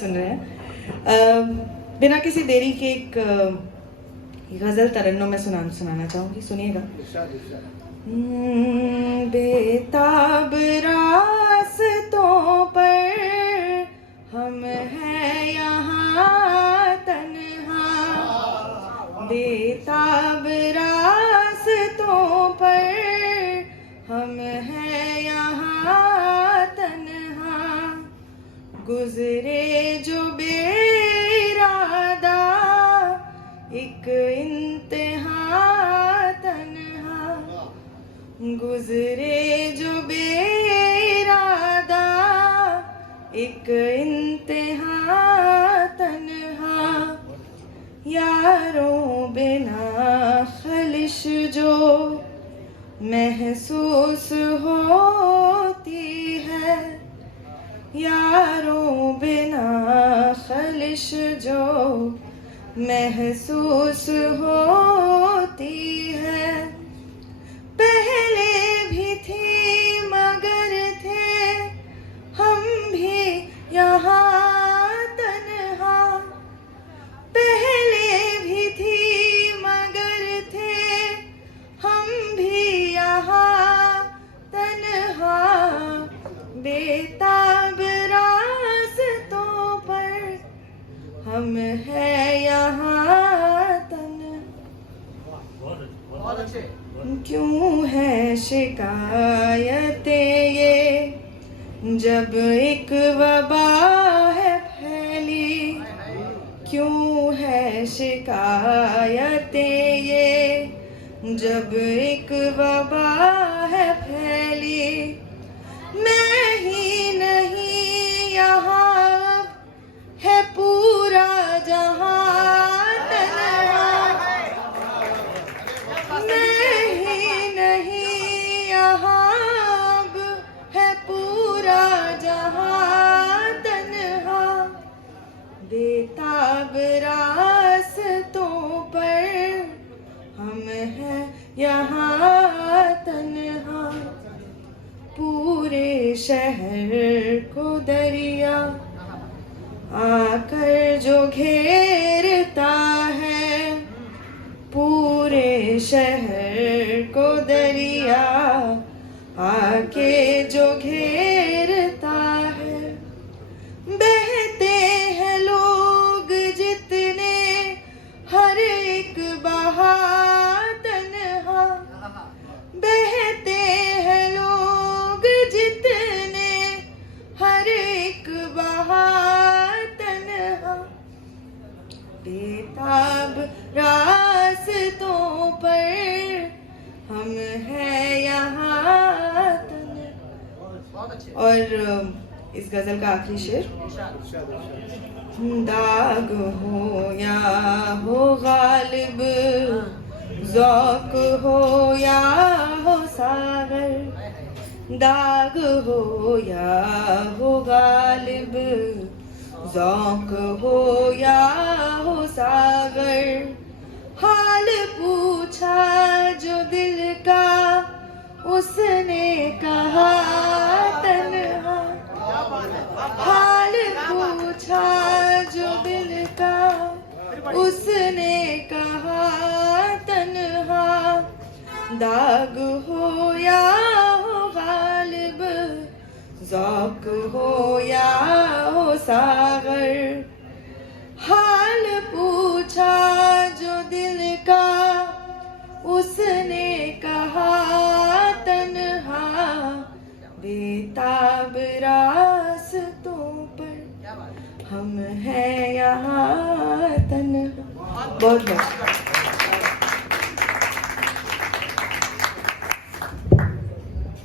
सुन रहे हैं। बिना किसी देरी के एक गजल तरन्नुम में सुनाना चाहूंगी, सुनिएगा। बेताब रास्तों पर हम हैं यहाँ तन्हा, बेताब रास्तों पर हम हैं यहाँ तन्हा, गुजरे जो बेइरादा एक इंतहा तन्हा, गुजरे जो बेइरादा एक इंतहा तन्हा, यारों बिना खलिश जो महसूस होती है, यारों बिना खलिश जो महसूस होती है, पहले भी थी मगर थे हम भी यहाँ तन्हा, पहले भी थी मगर थे हम भी यहाँ तन्हा, बेताब रास्तों पर हम हैं यहाँ तन्हा। क्यों है शिकायतें ये जब एक वबा है फैली, क्यों है शिकायतें ये जब एक वबा है फैली, मैं ही नहीं यहाँ है पूरा जहाँ तन्हा, मैं ही नहीं यहाँ है पूरा जहाँ तन्हा, बेताब रास्तों पर हम हैं यहाँ तन्हा, पूरे शहर को दरिया आकर जो घेरता है, पूरे शहर को दरिया आके जो घेरता है, बहते हैं लोग जितने हर एक बहा तन्हा, बहते हैं लोग जितने हर एक बहा तन्हा, बेताब रास्तों पर हम हैं यहाँ तन्हा। और इस गजल का आखिरी शेर, दाग हो या हो गालिब, ज़ौक़ हो या हो सागर, दाग हो या हो गालिब, ज़ौक़ हो या हो सागर, हाल पूछा जो दिल का उसने कहा तन्हा, हाल पूछा जो दिल का उसने कहा तन्हा, दाग हो या हो गालिब, ज़ौक़ हो या हो सागर, हाल पूछा जो दिल का उसने कहा तन्हा, बेताब रास्तों पर हम हैं यहाँ तन्हा। बहुत बहुत